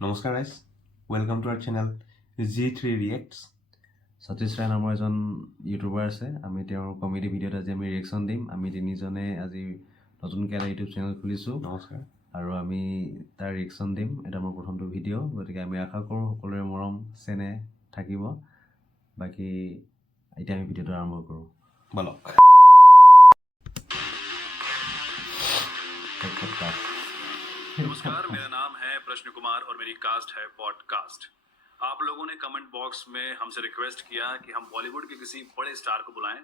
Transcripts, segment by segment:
নমস্কাৰ guys, welcome to our channel G3 Reacts। Satish Rai নামৰ এজন ইউটিউবাৰ আছে। আমি তেওঁৰ কমেডি ভিডিঅ'ত আজি আমি ৰিয়েকশ্যন দিম। আমি তিনিজনে আজি নতুনকৈ এটা ইউটিউব চেনেল খুলিছোঁ। নমস্কাৰ। আৰু আমি তাৰ ৰিয়েকশ্যন দিম। এটা মোৰ প্ৰথমটো ভিডিঅ', গতিকে আমি আশা কৰোঁ সকলোৰে মৰম চেনেহ থাকিব। বাকী এতিয়া আমি ভিডিঅ'টো আৰম্ভ কৰোঁ। বলক। नमस्कार, मेरा नाम है प्रश्न कुमार और मेरी कास्ट है पॉडकास्ट। आप लोगों ने कमेंट बॉक्स में हमसे रिक्वेस्ट किया कि हम बॉलीवुड के किसी बड़े स्टार को बुलाएं,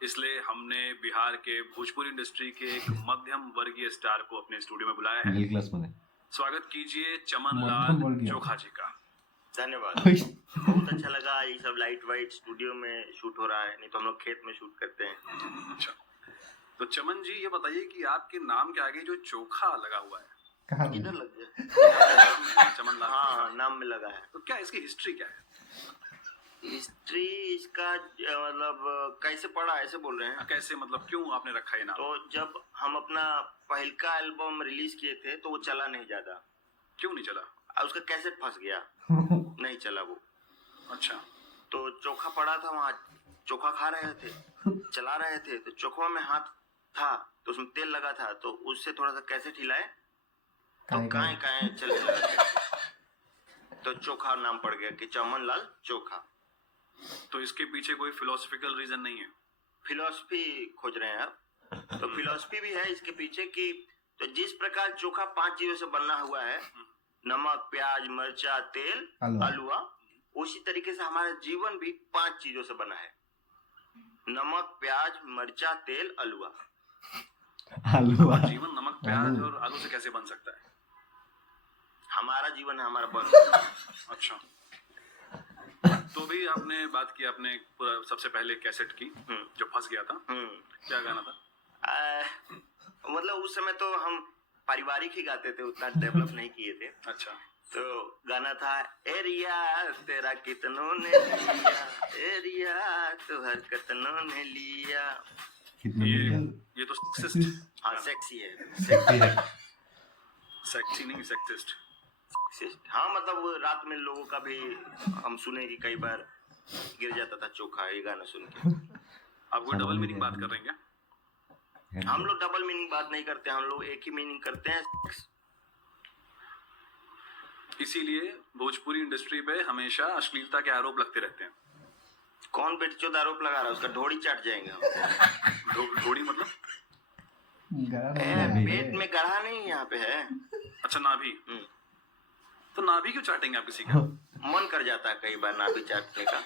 इसलिए हमने बिहार के भोजपुरी इंडस्ट्री के एक मध्यम वर्गीय स्टार को अपने स्टूडियो में बुलाया है। मिडिल क्लास माने स्वागत कीजिए चमन मध्यम लाल वर्गीय। चोखा जी का। धन्यवाद। बहुत अच्छा लगा। ये सब लाइट वाइट स्टूडियो में शूट हो रहा है, नहीं तो हम लोग खेत में शूट करते हैं। अच्छा, तो चमन जी ये बताइए कि आपके नाम के आगे जो चोखा लगा हुआ है, किधर लग गया? चमन लाल। हाँ, नाम में लगा है। तो क्या इसकी हिस्ट्री क्या है? हिस्ट्री इसका मतलब कैसे पड़ा ऐसे बोल रहे हैं? कैसे मतलब क्यों आपने रखा है नाम? तो जब हम अपना पहलका एल्बम रिलीज किए थे तो वो चला नहीं ज्यादा। क्यों नहीं चला? उसका कैसेट फंस गया, नहीं चला वो। अच्छा, तो चोखा पड़ा था वहाँ, चोखा खा रहे थे, चला रहे थे, तो चोखा में हाथ था तो उसमें तेल लगा था, तो उससे थोड़ा सा कैसेट हिलाए तो काएं चलने लगा, तो चोखा नाम पड़ गया कि चमन लाल चोखा। तो इसके पीछे कोई फिलोसफिकल रीजन नहीं है? फिलॉसफी खोज रहे हैं आप? तो फिलॉसफी भी है इसके पीछे कि तो जिस प्रकार चोखा 5 चीजों से बना हुआ है, नमक, प्याज, मिर्चा, तेल, हलवा, उसी तरीके से हमारा जीवन भी 5 चीजों से बना है। नमक, प्याज, मिर्चा, तेल, हलवा। हलवा। जीवन नमक, प्याज और आलू से कैसे बन सकता है? हमारा जीवन है, हमारा बस। अच्छा, तो भी आपने बात की, आपने पूरा सबसे पहले कैसेट की जो फंस गया था, क्या गाना था? मतलब उस समय तो हम पारिवारिक ही गाते थे, उतना डेवलप नहीं किए थे। अच्छा, तो गाना था एरिया तेरा कितनों ने लिया, एरिया तुहर कितनों ने लिया। ये तो सेक्सिस्ट। हाँ, सेक्सी है। सेक्सी नहीं, सेक्सिस्ट। हाँ, मतलब वो रात में लोगों का भी हम सुने कि कई बार गिर जाता था चोखा ये गाना सुन के। आप कोई डबल मीनिंग बात कर रहे हैं क्या? हम लोग डबल मीनिंग बात नहीं करते, हम लोग एक ही मीनिंग करते हैं। इसीलिए भोजपुरी इंडस्ट्री पे हमेशा अश्लीलता के आरोप लगते रहते हैं। कौन बेटचोद आरोप लगा रहा है? उसका ढोड़ी चाट जाएंगे हम। ढोड़ी मतलब? पेट में गढ़ा नहीं यहाँ पे है। अच्छा, नाभि। तो नाभि क्यों चाटेंगे आप किसी का? मन कर जाता है कई बार नाभि चाटने का।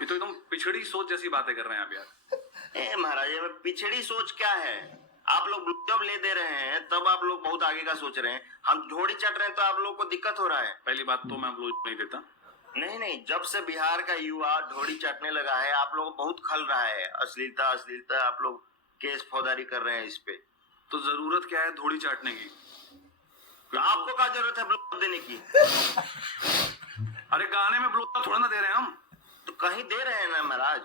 ये तो एकदम पिछड़ी सोच जैसी बातें कर रहे हैं आप यार। महाराज, ये पिछड़ी सोच क्या है? आप लोग जब ले दे रहे हैं तब आप लोग बहुत आगे का सोच रहे हैं। हम ढोड़ी चाट रहे हैं तो आप लोग को दिक्कत हो रहा है। पहली बात तो मैं ब्लोज नहीं देता। नहीं, जब से बिहार का युवा ढोड़ी चाटने लगा है, आप लोग बहुत खल रहा है। अश्लीलता आप लोग केस फौजदारी कर रहे हैं इस पे। तो जरूरत क्या है ढोड़ी चाटने की? तो आपको क्या जरूरत है ब्लॉक देने की? अरे गाने में ब्लॉक थोड़ा ना दे रहे हैं हम। तो कहीं दे रहे हैं ना महाराज,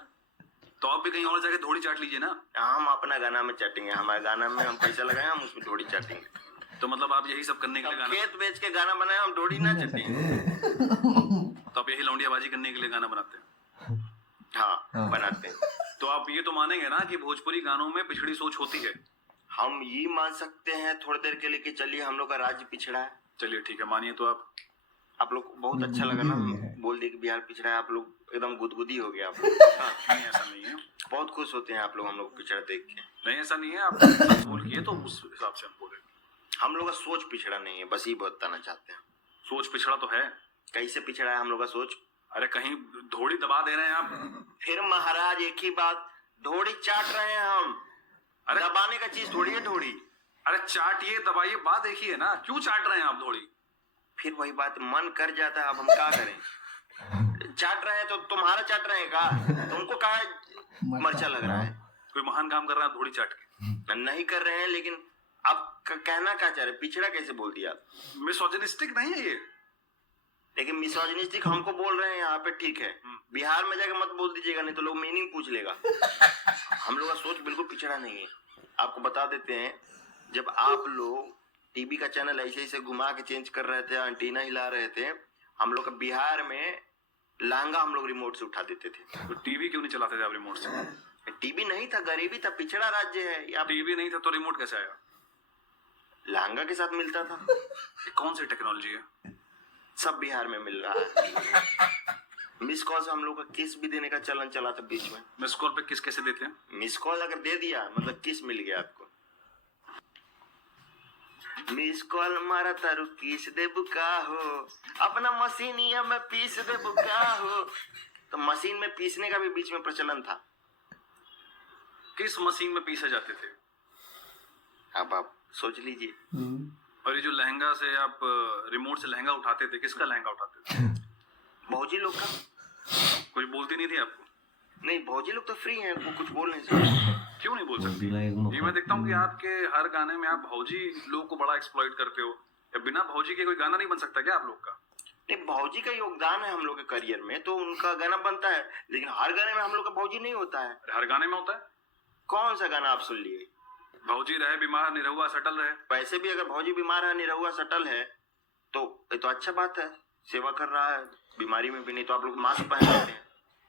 तो आप भी कहीं और जाके ढोड़ी चाट लीजिए ना। हम अपना गाना में चाटेंगे, हमारे गाना में हम पैसा लगाए, हम उसमें ढोड़ी चाटेंगे। तो मतलब आप यही सब करने के लिए गाना, खेत बेच के गाना बनाए, हम ढोड़ी ना चाटेंगे। तो आप यही लौंडियाबाजी करने के लिए गाना बनाते हैं? हाँ, बनाते हैं। तो आप ये तो मानेंगे ना कि भोजपुरी गानों में पिछड़ी सोच होती है? हम ये मान सकते हैं थोड़ी देर के लिए कि चलिए हम लोग का राज्य पिछड़ा है। चलिए ठीक है, मानिए। तो आप लोग बहुत अच्छा लगा ना बोल दिए कि बिहार पिछड़ा है, आप लोग एकदम गुदगुदी हो गया आप लोग। नहीं, ऐसा नहीं है। बहुत खुश होते हैं आप लोग हम लोग पिछड़ा देख के। नहीं, ऐसा नहीं है। आप सच बोलिए तो उस हिसाब से हम बोले। हम लोग का सोच पिछड़ा नहीं है, बस ये बताना चाहते हैं। सोच पिछड़ा तो है। कैसे पिछड़ा है हम लोग का सोच? अरे कहीं ढोड़ी दबा दे रहे हैं आप। फिर महाराज एक ही बात, ढोड़ी चाट रहे हैं हम। अरे दबाने का चीज थोड़ी है ढोड़ी। अरे चाटिए, दबाइए, बात देखिए है ना। क्यों चाट रहे हैं आप ढोड़ी? फिर वही बात, मन कर जाता है, अब हम क्या करें? चाट रहे हैं तो तुम्हारा चाट रहे हैं का? तुमको कहा मर्चा लग रहा है? कोई महान काम कर रहा है ढोड़ी चाट के? नहीं कर रहे हैं, लेकिन अब कहना क्या चाह रहे? पिछड़ा कैसे बोल दिया? मिसोजिनिस्टिक नहीं है ये? लेकिन मिसोजिनिस्टिक हमको बोल रहे हैं यहाँ पे, ठीक है। बिहार में जाके मत बोल दीजिएगा, नहीं तो लोग मीनिंग पूछ लेगा। हम लोग का सोच बिल्कुल पिछड़ा नहीं है। आपको बता देते हैं, जब आप लोग टीवी का चैनल ऐसे ऐसे घुमा के चेंज कर रहे थे, एंटीना हिला रहे थे। हम लोग का बिहार में लहंगा हम लोग रिमोट से उठा देते थे। तो टीवी क्यों नहीं चलाते थे आप रिमोट से? टीवी नहीं था, गरीबी था, पिछड़ा राज्य है। या टीवी नहीं था तो रिमोट कैसे आया? लहंगा के साथ मिलता था। ये कौन सी टेक्नोलॉजी है? सब बिहार में मिल रहा है। मिस कॉल से हम लोग का किस भी देने का चलन चला था बीच में। मिस कॉल पे किस कैसे देते हैं? मिस कॉल अगर दे दिया मतलब किस मिल गया आपको। मिस कॉल मारा तारू किस दे बुका हो, अपना मशीनिया में पीस दे बुका हो। तो मशीन में पीसने का भी बीच में प्रचलन था। किस मशीन में पीसे जाते थे? अब आप सोच लीजिए। और ये जो लहंगा से आप रिमोट से लहंगा उठाते थे, किसका लहंगा उठाते थे? भौजी लोग का। कुछ बोलती नहीं थी आपको? नहीं, भौजी लोग तो फ्री हैं, वो कुछ बोल नहीं सकते। क्यों नहीं बोल सकती? ये ये मैं देखता हूँ कि आपके हर गाने में आप भौजी लोग को बड़ा एक्सप्लॉइट करते हो। या बिना भौजी के कोई गाना नहीं बन सकता क्या आप लोग का? नहीं, भौजी का योगदान है हम लोग के करियर में, तो उनका गाना बनता है। लेकिन हर गाने में हम लोग का भौजी नहीं होता है। हर गाने में होता है? कौन सा गाना आप सुन लिए? भौजी रहे बीमार निरहुआ सटल रहे। वैसे भी अगर भौजी बीमार है, निरहुआ सटल है, तो ये तो अच्छा बात है, सेवा कर रहा है बीमारी में भी। नहीं तो आप लोग मास्क पहन लेते हैं।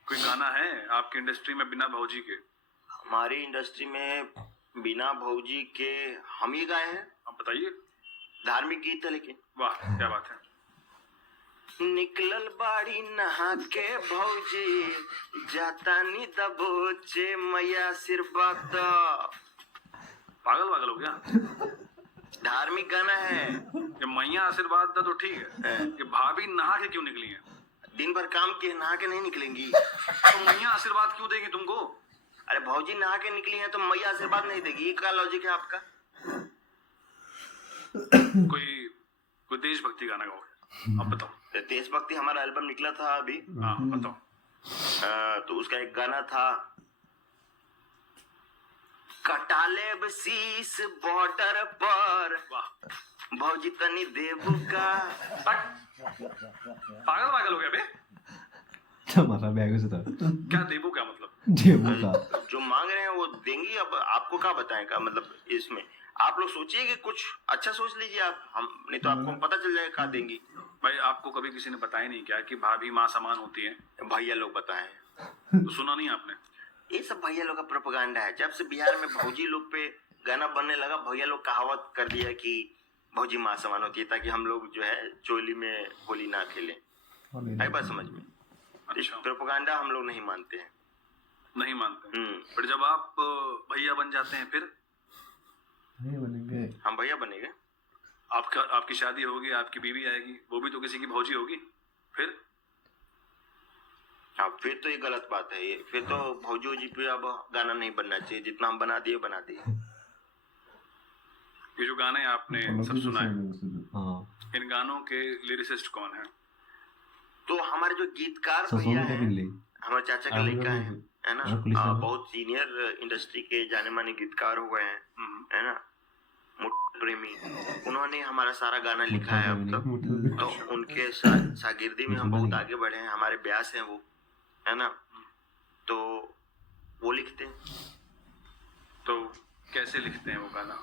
कोई गाना है आपकी इंडस्ट्री में बिना भौजी के? हमारी इंडस्ट्री में बिना भौजी के हम ही गाए हैं। आप बताइए। धार्मिक गीत है लेकिन। वाह क्या बात है। निकलल बाड़ी नहा के भौजी, जाता नी दबोचे मैया आशीर्वाद। पागल पागल हो गया। धार्मिक गाना है। ये मैया आशीर्वाद था तो ठीक है, कि भाभी नहा के क्यों निकली है? दिन भर काम के नहा के नहीं निकलेंगी। तो मैया आशीर्वाद क्यों देगी तुमको? अरे भौजी नहा के निकली है तो मैया आशीर्वाद नहीं देगी, ये क्या लॉजिक है आपका? कोई देशभक्ति गाना गाओ, अब बताओ। देशभक्ति हमारा एल्बम निकला था अभी। हाँ बताओ। तो उसका एक गाना था, कटाले बसीस बॉर्डर पर, वाह। भौजी तनी देबू का। पागल पागल हो गया बे। माथा बैग से था। क्या देबू क्या मतलब? देबू का जो मांग रहे हैं वो देंगी। अब आपको क्या बताएगा मतलब इसमें? आप लोग सोचिए कि कुछ अच्छा सोच लीजिए आप। हम नहीं तो आपको पता चल जाएगा क्या देंगी। भाई आपको कभी किसी ने बताया नहीं क्या कि भाभी माँ समान होती है? भैया लोग बताएं। तो सुना नहीं आपने? ये सब भैया लोग का प्रोपेगेंडा है। जब से बिहार में भौजी लोग पे गाना बनने लगा, भैया लोग कहावत कर दिया कि भौजी माँ समान होती है, ताकि हम लोग जो है चोली में होली ना खेलें। आई बात समझ में? अच्छा। प्रोपेगेंडा हम लोग नहीं मानते हैं। नहीं मानते? पर जब आप भैया बन जाते हैं फिर? हम भैया बनेंगे। आपकी शादी होगी, आपकी बीवी आएगी, वो भी तो किसी की भौजी होगी। फिर हाँ, फिर तो ये गलत बात है। ये फिर तो भौजी जी पे अब गाना नहीं बनना चाहिए। जितना हम बना दिए बना दिए। ये जो गाने आपने सब सुनाए, हाँ। इन गानों के लिरिसिस्ट कौन है? तो हमारे जो गीतकार भैया हैं, हमारे चाचा का लड़का है ना, बहुत सीनियर इंडस्ट्री के जाने माने गीतकार हो गए हैं, है ना, मुट्ठू प्रेमी। उन्होंने हमारा सारा गाना लिखा है अब तक। तो उनके शागिर्दी में हम बहुत आगे बढ़े हैं। हमारे ब्यास हैं वो, है ना, तो वो लिखते हैं। तो कैसे लिखते हैं वो गाना?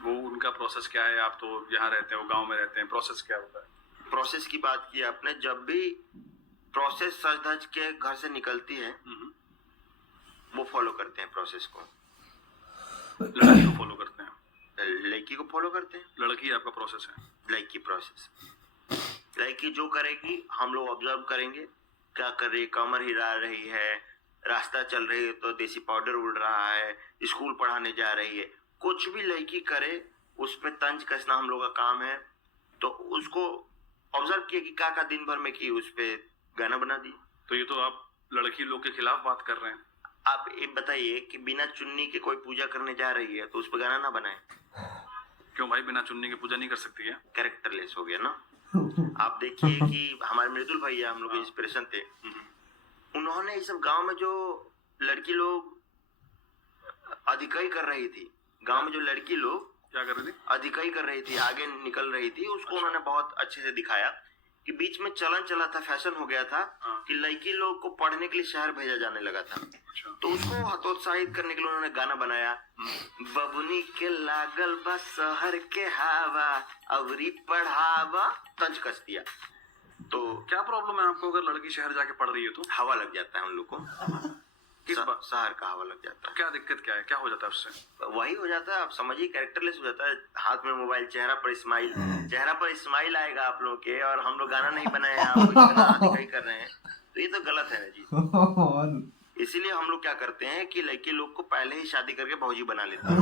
वो उनका प्रोसेस क्या है? आप तो यहाँ रहते हैं, वो गांव में रहते हैं, प्रोसेस क्या होता है? प्रोसेस की बात की आपने। जब भी प्रोसेस सज धज के घर से निकलती है, वो फॉलो करते हैं प्रोसेस को। लड़की को फॉलो करते हैं? लड़की को फॉलो करते हैं। लड़की आपका प्रोसेस है? लड़की प्रोसेस। लड़की जो करेगी हम लोग ऑब्जर्व करेंगे। क्या कर रही है? कमर हिला रही है, रास्ता चल रही है तो देसी पाउडर उड़ रहा है, स्कूल पढ़ाने जा रही है, कुछ भी लड़की करे उस पे तंज कसना हम लोग का काम है। तो उसको ऑब्जर्व किया कि क्या दिन भर में की, उस पे गाना बना दी। तो ये तो आप लड़की लोग के खिलाफ बात कर रहे हैं। आप ये बताइए कि बिना चुन्नी के कोई पूजा करने जा रही है तो उस पे गाना ना बनाए। क्यों भाई, बिना चुन्नी के पूजा नहीं कर सकती है? कैरेक्टरलेस हो गया ना। आप देखिए कि हमारे मृदुल भैया हम लोग के इंस्पिरेशन थे। उन्होंने इस सब गांव में जो लड़की लोग अधिकाई कर रही थी, गांव में जो लड़की लोग क्या कर रही थी? अधिकाई कर रही थी, आगे निकल रही थी, उसको उन्होंने बहुत अच्छे से दिखाया कि बीच में चलन चला था, फैशन हो गया था हाँ। कि लड़की लोग को पढ़ने के लिए शहर भेजा जाने लगा था। अच्छा। तो उसको हतोत्साहित करने के लिए उन्होंने गाना बनाया, बबुनी के लागल बा शहर के हवा अवरी पढ़ावा, तंज कस दिया। तो क्या प्रॉब्लम है आपको अगर लड़की शहर जाके पढ़ रही है तो? हवा लग जाता है उन लोग को, किस बात? शहर का हवा लग जाता है। क्या दिक्कत क्या है, क्या हो जाता है उससे? वही हो जाता है, आप समझिए, कैरेक्टरलेस हो जाता है। हाथ में मोबाइल, चेहरा पर स्माइल, चेहरा पर स्माइल आएगा आप लोगों के, और हम लोग गाना नहीं बनाए हैं, आप लोग इतना दिखाई कर रहे हैं, तो ये तो गलत है ना जी। इसीलिए हम लोग क्या करते हैं कि लड़के लोग को पहले ही शादी करके भौजी बना लेते हैं।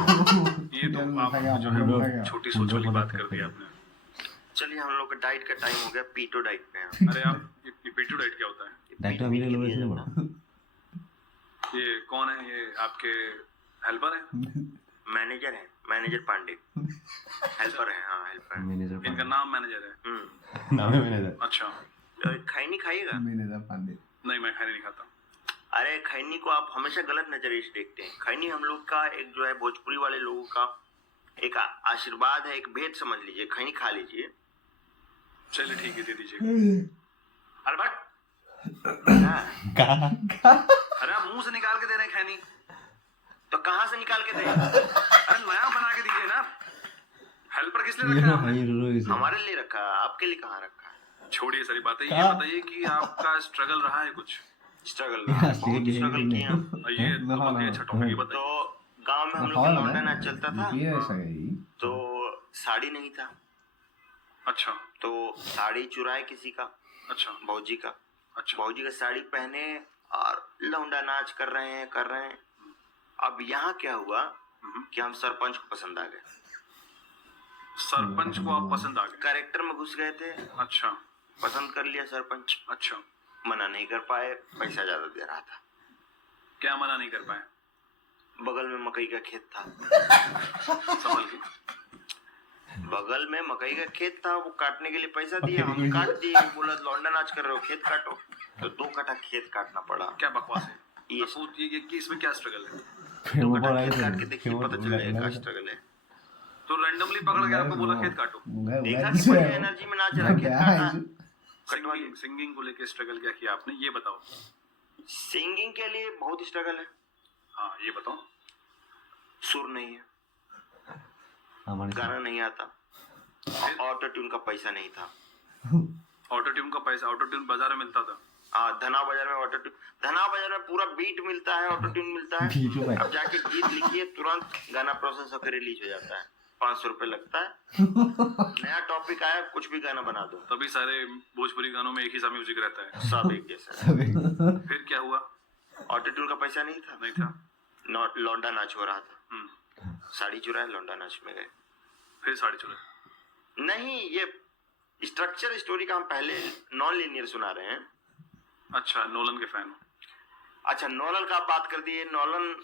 ये तो आप जो है वो छोटी सोच वाली बात कर दी आपने। चलिए, हम लोग का डाइट का टाइम हो गया, पीटो डाइट पे हैं। अरे आप ये पीटू डाइट क्या होता है? डायरेक्टर अभी ले लो इसलिए बड़ा। ये कौन है? ये आपके हेल्पर है? मैनेजर है, मैनेजर पांडे। हेल्पर है, हाँ हेल्पर है। मैनेजर इनका नाम मैनेजर है? नाम है मैनेजर। अच्छा। खैनी खाइएगा? नहीं, मैं खाने नहीं खाता। अरे खैनी को आप हमेशा गलत नजरिए से देखते हैं। खैनी हम लोग का एक जो है भोजपुरी वाले लोगों का एक आशीर्वाद है, एक भेंट समझ लीजिए। खैनी खा लीजिए। चलिए ठीक है, दे दीजिए। अरे बट अरे आप मुंह से निकाल के दे रहे हैं खैनी, तो कहाँ से निकाल के दे? अरे नया बना के दीजिए ना। हेल्पर किस लिए रखा है आपने? हमारे लिए रखा, आपके लिए कहाँ रखा है? छोड़िए सारी बातें, ये बताइए कि आपका स्ट्रगल रहा है कुछ? स्ट्रगल, बहुत स्ट्रगल किया। ये तो बहुत ही अच्छा टॉपिक है, बताइए। तो गांव में हम लोग का लौंडा नाच चलता था, तो साड़ी नहीं था। अच्छा। तो साड़ी चुराए किसी का, अच्छा। भौजी का। अच्छा। भौजी का साड़ी पहने और लौंडा नाच कर रहे हैं। अब यहाँ क्या हुआ कि हम सरपंच को पसंद आ गए। सरपंच को आप पसंद आ गए? कैरेक्टर में घुस गए थे। अच्छा। पसंद कर लिया सरपंच। अच्छा। मना नहीं कर पाए, पैसा ज्यादा दे रहा था। क्या मना नहीं कर पाए? बगल में मकई का खेत था। संभल के। बगल में मकई का खेत था, वो काटने के लिए पैसा दिया, हम काट दिए। बोला लौंडा नाच कर रहे हो, खेत काटो। तो 2 कट्ठा खेत काटना पड़ा। क्या बकवास है ये कि इसमें क्या स्ट्रगल है? 2 कट्ठा खेत काट के देखिए, पता चलेगा क्या स्ट्रगल है। तो रैंडमली पकड़ के आपको बोला खेत काटो? देखा कि बड़ी एनर्जी में नाच रहा, खेत काटा। सिंगिंग को लेके स्ट्रगल क्या किया आपने, ये बताओ। सिंगिंग के लिए बहुत स्ट्रगल है। हाँ, ये बताओ। सुर नहीं है, गाना नहीं आता, ऑटो ट्यून का पैसा नहीं था। ऑटो ट्यून का पैसा? ऑटो ट्यून बाजार में मिलता था? हाँ, धना बाजार में ऑटो ट्यून, धना बाजार में पूरा बीट मिलता है, ऑटो ट्यून मिलता है। अब जाके गीत लिखिए, तुरंत गाना प्रोसेस होकर रिलीज हो जाता है। 500 रुपए लगता है। नया टॉपिक आया, कुछ भी गाना बना दो। तभी सारे भोजपुरी गानों में एक ही सा म्यूजिक रहता है, सब एक जैसा। फिर क्या हुआ? ऑटो ट्यून का पैसा नहीं था। नहीं था। लौंडा नाच हो रहा था। साड़ी चुराए, लौंडा नाच में गए। फिर साड़ी चुराए? नहीं, ये स्ट्रक्चर स्टोरी का हम पहले नॉन लीनियर सुना रहे हैं। अच्छा, नोलन के फैन? अच्छा, नोलन का आप बात कर दिए। नोलन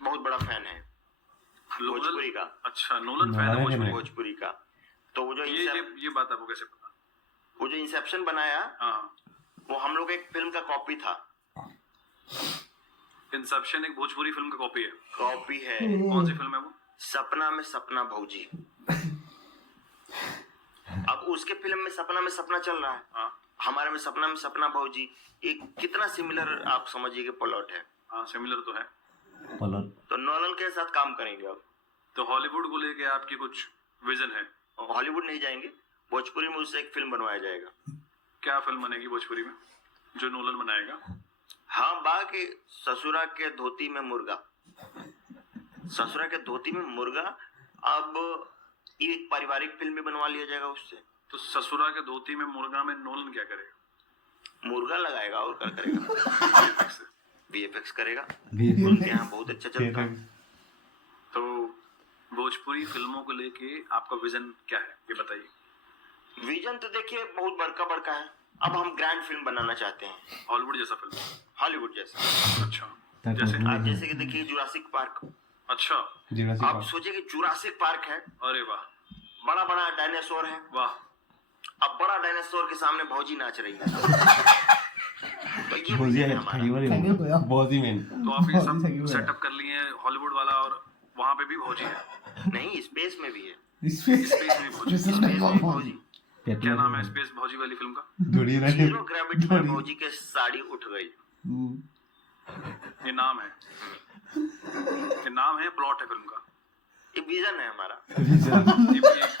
बहुत बड़ा फैन है भोजपुरी का। अच्छा, नोलन फैन है भोजपुरी का। तो वो जो ये बात आपको कैसे पता? वो जो इंसेप्शन बनाया, वो हम लोग एक फिल्म का कॉपी था। इंसेप्शन एक भोजपुरी फिल्म का कॉपी है? कॉपी है। कौन सी फिल्म है वो? सपना में सपना भौजी। अब उसके फिल्म में सपना चल रहा है। हाँ। हमारे में सपना भौजी। ये कितना सिमिलर आप समझिए कि प्लॉट है। हाँ, सिमिलर तो है। तो नोलन के साथ काम करेंगे अब। तो हॉलीवुड को लेके आपकी कुछ विजन है? हॉलीवुड नहीं जाएंगे, भोजपुरी में उससे एक फिल्म बनवाया जाएगा। क्या फिल्म बनेगी भोजपुरी में जो नोलन बनाएगा? हाँ, बाकी ससुरा के धोती में मुर्गा। ससुरा के धोती में मुर्गा। अब एक पारिवारिक फिल्म भी बनवा लिया जाएगा उससे। तो ससुरा के धोती में मुर्गा में नोलन क्या करेगा? मुर्गा लगाएगा और क्या करेगा? VFX करेगा। उनके यहाँ बहुत अच्छा चलता है। तो भोजपुरी फिल्मों को लेके आपका विजन क्या है, ये बताइए। विजन तो देखिए बहुत बड़का है। अब हम ग्रैंड फिल्म बनाना चाहते हैं, हॉलीवुड जैसा फिल्म? हॉलीवुड जैसा। अच्छा, जैसे कि देखिए जुरासिक पार्क। अच्छा, आप सोचिए कि जुरासिक पार्क है। अरे वाह, बड़ा डायनासोर है। वाह। अब बड़ा डायनासोर के सामने भौजी नाच रही है। तो ये भौजी है हमारा। भौजी में तो आप ये सब सेटअप कर लिए हैं हॉलीवुड वाला, और वहाँ पे भी भौजी है? नहीं, स्पेस में भी है। स्पेस में भौजी। क्या नाम है स्पेस भौजी वाली फिल्म का? जोड़ी ना जीरो ग्रेविटी में भौजी के साड़ी उठ गई। ये नाम है, ये नाम है, प्लॉट है फिल्म का, ये विजन है हमारा, ये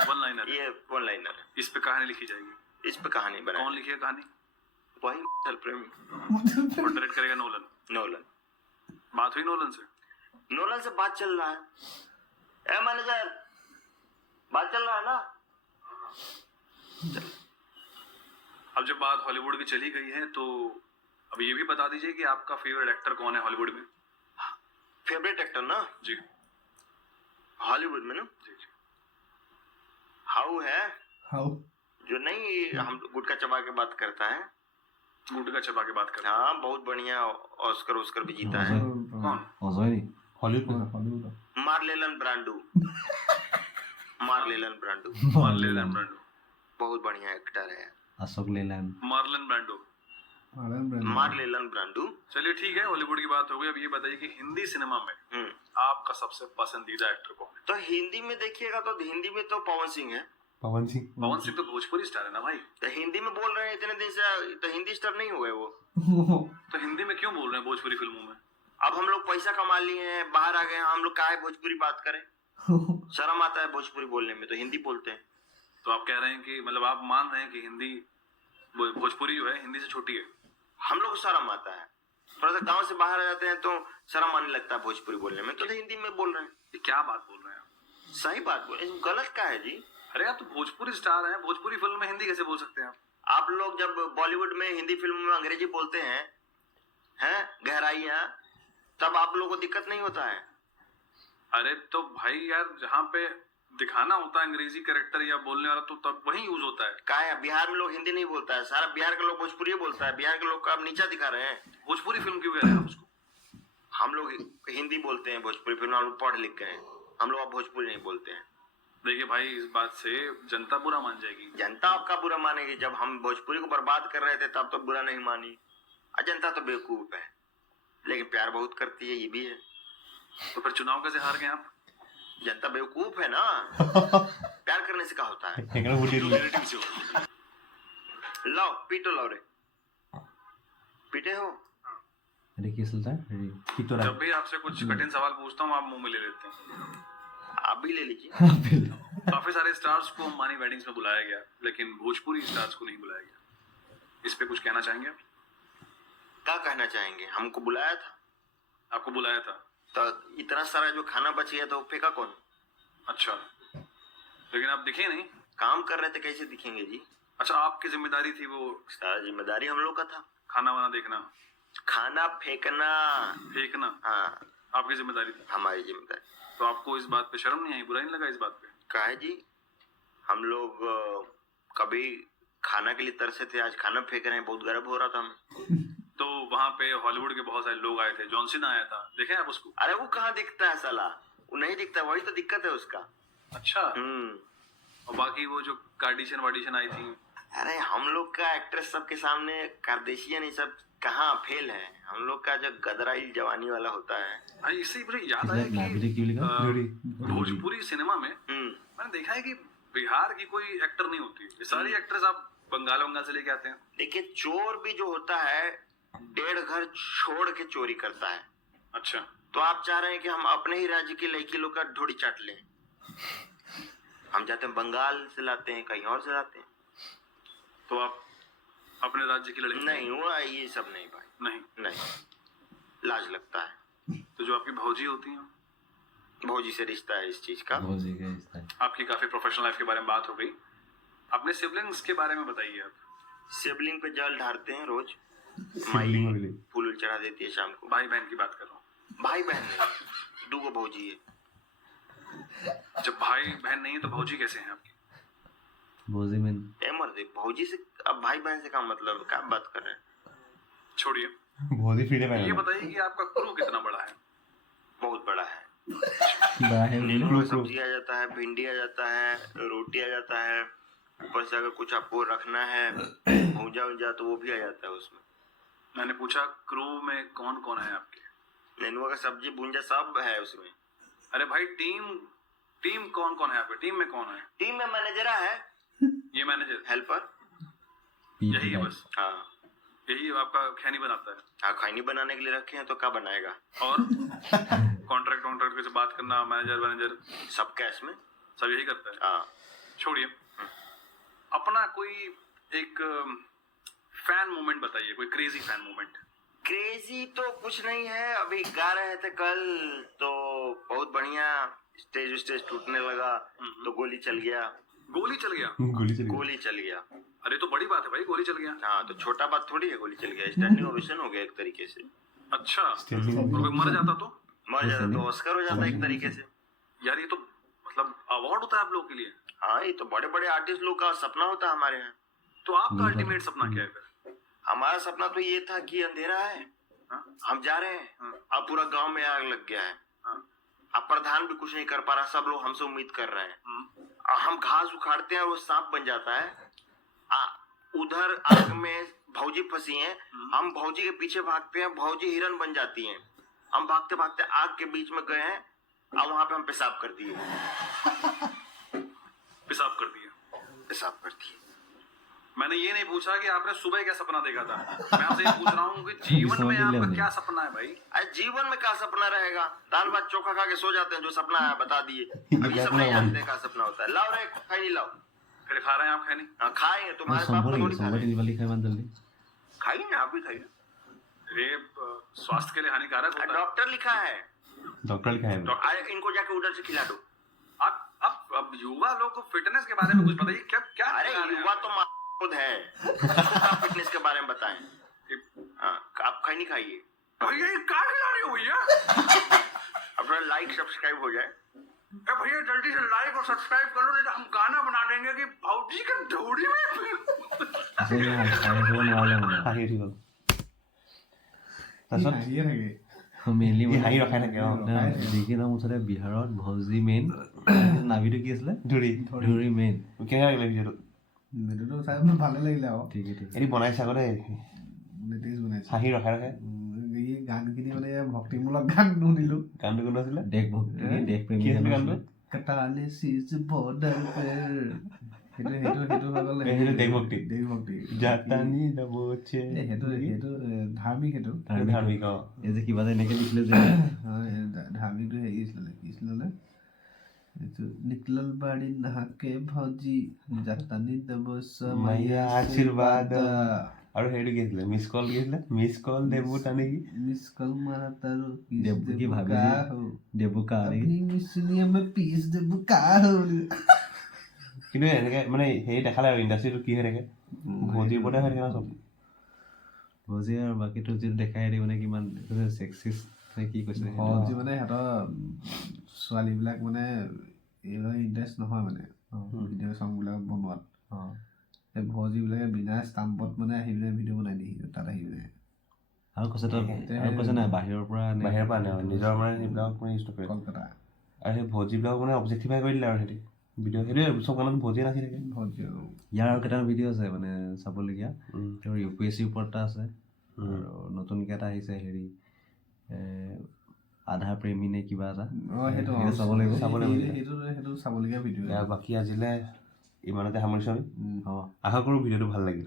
वन लाइनर, ये वन लाइनर है। इस पे कहानी लिखी जाएगी। इस पे कहानी बनाई। कौन लिखेगा कहानी? वही चल प्रेमी। और डायरेक्ट करेगा नोलन। नोलन। बात हुई नोलन से? नोलन से बात चल रहा है। ए मैनेजर, बात चल रहा है ना? अब जब बात हॉलीवुड की चली गई है तो अब ये भी बता दीजिए कि आपका फेवरेट एक्टर कौन है हॉलीवुड में? फेवरेट एक्टर ना जी, हॉलीवुड में ना, जी जी। हाउ है, हाउ जो नहीं हम गुटखा चबा के बात करता है, गुटखा चबा के बात करते हैं। हाँ बहुत बढ़िया, ऑस्कर भी जीता है। कौन? Hollywood Marlon Brando. Marlon Brando Marlon Brando बहुत बढ़िया एक्टर है। Ashok Leyland. Marlon Brando. Marlon Brando. चलिए ठीक है, हॉलीवुड की बात हो गई। अब ये बताइए कि हिंदी सिनेमा में आपका सबसे पसंदीदा एक्टर कौन है? तो हिंदी में देखिएगा तो हिंदी में तो पवन सिंह है। पवन सिंह पवन सिंह तो भोजपुरी स्टार है ना भाई। तो हिंदी में बोल रहे हैं इतने दिन से, तो हिंदी स्टार नहीं हुए वो। तो हिंदी में क्यों बोल रहे हैं भोजपुरी फिल्मों में? अब हम लोग पैसा कमा लिए हैं, बाहर आ गए हैं, हम लोग काहे भोजपुरी बात करें? शर्म आता है भोजपुरी बोलने में, तो हिंदी बोलते हैं। तो आप कह रहे हैं कि मतलब आप मान रहे हैं कि हिंदी भोजपुरी जो है हिंदी से छोटी है? हम लोग को शर्म आता है, थोड़ा सा गाँव से बाहर आ जाते हैं तो शर्म आने लगता है भोजपुरी बोलने में, तो हिंदी में बोल रहे हैं। ये क्या बात बोल रहे हैं आप? सही बात बोले, इसमें गलत क्या है जी? अरे आप तो भोजपुरी स्टार हैं, भोजपुरी फिल्म में हिंदी कैसे बोल सकते हैं आप? आप लोग जब बॉलीवुड में हिंदी फिल्म में अंग्रेजी बोलते हैं गहराइयां, तब आप लोगों को दिक्कत नहीं होता है? अरे तो भाई यार, जहाँ पे दिखाना होता है अंग्रेजी कैरेक्टर या बोलने वाला, तो तब वही यूज होता है। क्या है, बिहार में लोग हिंदी नहीं बोलता है, सारा बिहार के लोग भोजपुरी बोलता है। बिहार के लोग का आप नीचा दिखा रहे हैं। भोजपुरी फिल्म क्यों कह रहे हैं आप उसको? हम लोग हिंदी बोलते हैं, भोजपुरी फिल्म हम लोग पढ़ लिख गए हैं, हम लोग अब भोजपुरी नहीं बोलते हैं। देखिए भाई, इस बात से जनता बुरा मान जाएगी। जनता आपका बुरा मानेगी? जब हम भोजपुरी को बर्बाद कर रहे थे तब तो बुरा नहीं मानी। जनता तो बेवकूफ है, लेकिन प्यार बहुत करती है, ये भी है। तो फिर चुनाव कैसे हार गए आप? जनता बेवकूफ है ना। प्यार करने से क्या होता है? लाओ पीटो, लाओ रे, पीटे हो? अरे किस चलता है? जब भी आपसे कुछ कठिन सवाल पूछता हूँ आप मुंह में ले लेते हैं। आप भी ले लीजिए। काफी सारे स्टार्स को मानी वेडिंग्स में बुलाया गया, लेकिन भोजपुरी स्टार्स को नहीं बुलाया गया। इस पे कुछ कहना चाहेंगे आप? क्या कहना चाहेंगे? हमको बुलाया था। आपको बुलाया था तो इतना सारा जो खाना बच गया था वो फेंका कौन? अच्छा, लेकिन आप दिखे नहीं। काम कर रहे थे, कैसे दिखेंगे जी? अच्छा, आपकी जिम्मेदारी थी वो? सारा जिम्मेदारी हम लोग का था। खाना वाना देखना, खाना फेंकना हाँ आपकी जिम्मेदारी थी। हमारी जिम्मेदारी। तो आपको इस बात पे शर्म नहीं आई, बुरा नहीं लगा इस बात पे? काहे जी, हम लोग कभी खाना के लिए तरसे थे, आज खाना फेंक रहे हैं, बहुत गर्व हो रहा था हमें। तो वहाँ पे हॉलीवुड के बहुत सारे लोग आए थे, जॉन सीना आया था, देखे आप उसको? अरे वो कहाँ दिखता है साला, वो नहीं दिखता, वही तो दिक्कत है उसका। अच्छा। और बाकी वो जो कार्डिशन आई थी? अरे हम लोग का एक्ट्रेस सबके सामने कार्देशियन ये सब कहाँ फेल है। हम लोग का जो गदराइल जवानी वाला होता है। भाई इससे मुझे याद आया कि भोजपुरी सिनेमा में मैंने देखा है कि बिहार की कोई एक्टर नहीं होती, ये सारी एक्ट्रेस आप बंगाल से लेके आते हैं। देखिए, चोर भी जो होता है 1.5 घर छोड़ के चोरी करता है। अच्छा, तो आप चाह रहे हैं कि हम अपने ही राज्य के लड़की लोग का ढोड़ी चाट लें? हम जाते हैं बंगाल से लाते हैं, कहीं और से लाते हैं। तो आप अपने राज्य की लड़की? नहीं हुआ ये सब नहीं भाई, नहीं लाज लगता है। तो जो आपकी भौजी होती हैं, भौजी से रिश्ता है इस चीज का। भौजी का रिश्ता है। आपकी काफी प्रोफेशनल लाइफ के बारे में बात हो गई, अपने सिबलिंग्स के बारे में बताइए आप। सिबलिंग पे जल ढारते हैं रोज, माई फूल चढ़ा देती है शाम को। भाई बहन की बात कर रहा हूँ। भाई बहन नहीं, 2 भौजी है। जब भाई बहन नहीं है तो भौजी कैसे हैं आपकी? भौजी में मर्द भौजी से, अब भाई बहन से क्या मतलब, क्या बात कर रहे हैं? छोड़िए, ये बताइए कि आपका क्रू कितना बड़ा है? बहुत बड़ा है। नींबू में सब्जी आ जाता है, भिंडी आ जाता है, रोटी आ जाता है, ऊपर से अगर कुछ आपको रखना है भूंजा तो वो भी आ जाता है उसमें। मैंने पूछा क्रू में कौन कौन है आपके? नेनुआ का सब्जी भूंजा सब है उसमें। अरे भाई टीम कौन कौन है आपके? टीम में कौन है? टीम में मैनेजरा है। ये मैनेजर हेल्पर। यही है बस? हाँ यही आपका खैनी बनाता है? हाँ, खैनी बनाने के लिए रखे हैं तो क्या बनाएगा। और कॉन्ट्रैक्ट से बात करना, मैनेजर सब कैश में, सब यही करता है? हाँ। छोड़िए, अपना कोई एक फैन मोमेंट बताइए, कोई क्रेजी फैन मोमेंट। क्रेजी तो कुछ नहीं है, अभी गा रहे थे कल तो बहुत बढ़िया, स्टेज टूटने लगा तो गोली चल गया। गोली चल गया? गोली चल गया। अरे तो बड़ी बात है भाई, गोली चल गया। हाँ तो छोटा बात थोड़ी है, गोली चल गया, स्टैंडिंग ओवेशन हो गया एक तरीके से। अच्छा, और कोई मर जाता तो? मर जाता तो ऑस्कर हो जाता एक तरीके से। यार ये तो मतलब अवार्ड होता है आप लोगों के लिए। हाँ, ये तो बड़े बड़े आर्टिस्ट लोग का सपना होता है हमारे यहाँ। तो आपका अल्टीमेट सपना क्या है फिर? हमारा सपना तो ये था कि अंधेरा है, हम जा रहे हैं, अब पूरा गांव में आग लग गया है, अब प्रधान भी कुछ नहीं कर पा रहा, सब लोग हमसे उम्मीद कर रहे हैं, हम घास उखाड़ते हैं और वो सांप बन जाता है, उधर आग में भौजी फंसी हैं, हम भौजी के पीछे भागते हैं, भौजी हिरन बन जाती हैं, हम भागते भागते आग के बीच में गए हैं, अब वहां पे हम पेशाब कर दिए। पेशाब कर दिए। मैंने ये नहीं पूछा कि आपने सुबह क्या सपना देखा था, मैं आपसे ये पूछ रहा हूँ कि जीवन में आपका क्या सपना है भाई? अरे जीवन में क्या सपना रहेगा, दाल भात चोखा खा के सो जाते हैं, जो सपना है बता दिए, अभी सब नहीं जानते क्या सपना होता है। लाओ रे खैनी लाओ। फिर खा रहे हैं आप खैनी? हाँ खाएंगे, तुम्हारे पाप तो थोड़ी खा रहे हैं। खाइए ना, आप भी खाइए। ये स्वास्थ्य के लिए हानिकारक होता है। डॉक्टर लिखा है, इनको जाके उधर से खिला दो। अब युवा लोग को फिटनेस के बारे में कुछ बताइए, क्या क्या? अरे युवा तो खुद है, फिटनेस के बारे में बताएं। आप खैनी खाइए। भैया ये क्या खिला रही हो भैया? अपना लाइक सब्सक्राइब हो जाए। भैया जल्दी से लाइक और सब्सक्राइब कर लो, नहीं तो हम गाना बना देंगे कि भौजी के धौड़ी में। দেখি তাৰ মুঠতে বিহাৰত ভজি মেইন নাভিটো কি আছিলে? ধুৰি মেইন। কেনেকুৱা লাগিলে ভিডিঅ'টো? ভিডিঅ'টো চাই ভালে লাগিলে আৰু। ঠিক ঠিক। এটি বনাইছে আগতে বনাইছে হাঁহি ৰখাই ৰখাই এই গানখিনি মানে ভক্তিমূলক গান শুনিলো। গানটো কোনটো আছিলে? দেশ ভক্তি, দেশ প্ৰেমী গানটো। কটালে সিজ বৰ্ডাৰ পেৰ, সেইটো হৈ গ'ল সেইটো দেশ ভক্তি। দেশ ভক্তি জাতানি যাবছে সেইটো ধাৰ্মিক, সেইটো ধাৰ্মিক। এই যে কিবা এটা এনেকে লিখিলে যে ধাৰ্মিকটো হেৰি আছিলে, কি আছিলে নিকলল বাড়ি নাহাকে ভজি জাতানি দেব মাইয়া আশীৰ্বাদ। আৰু হেৰি কি আছিলে? মিছ কল কি আছিলে? মিছ কল দেবু টানে কি? মিছ কল মাৰা তাৰো দেবু কি ভাবে দেবু কা আপনি মিছলিয়ে মে পিছ দেবু কা হ'ল। কিন্তু এনেকে মানে হেৰি দেখালে আৰু ইণ্ডাষ্ট্ৰিটো কি হৈ থাকে, ভজিৰ ওপৰতে হৈ থাকে না চব। ভজি আৰু বাকীটো যিটো দেখাই দিয়ে মানে কিমান ছেক্সিষ্ট কি কৈছে ভজি মানে সিহঁতৰ ছোৱালীবিলাক মানে এইবিলাক ইণ্টাৰেষ্ট নহয় মানে ভিডিঅ' চংবিলাক বনোৱাত। সেই ভজিবিলাকে বিনা ষ্টাম্পত মানে আহি পিনে ভিডিঅ' বনাই দিয়ে তাত আহি পিনে। আৰু কৈছে নাই বাহিৰৰ পৰা আনে নিজৰ মানে সেইবিলাক মানে ইউজ কৰে কলকাতা। আৰু সেই ভজিবিলাক মানে অবজেক্টিফাই কৰি দিলে আৰু সিহঁতি ভিডিঅ', সেইটোৱে চব গানত ভজিয়ে নাচি থাকে। ভজি ইয়াৰ আৰু কেইটামান ভিডিঅ' আছে মানে চাবলগীয়া। তেওঁৰ UPSC ওপৰত এটা আছে, আৰু নতুনকৈ এটা আহিছে হেৰি আধা প্ৰেমী নে কিবা এটা, সেইটো চাব লাগিব। সেইটো চাবলগীয়া ভিডিঅ'। বাকী আজিলৈ ইমানতে সামৰিছোঁ আমি। আশা কৰোঁ ভিডিঅ'টো ভাল লাগিল।